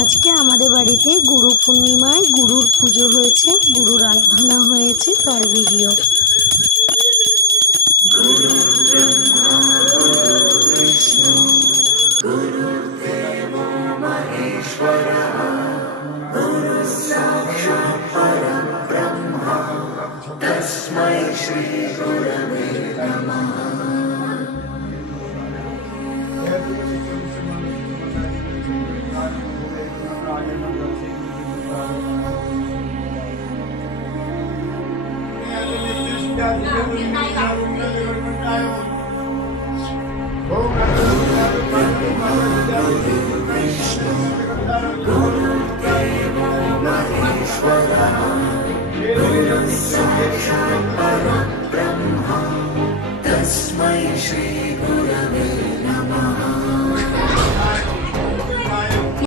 আজকে আমাদের বাড়িতে গুরু পূর্ণিমায় গুরুর পুজো হয়েছে, গুরুর আরাধনা হয়েছে, তার ভিডিও। तस्मै श्री गुरवे नमः। ओम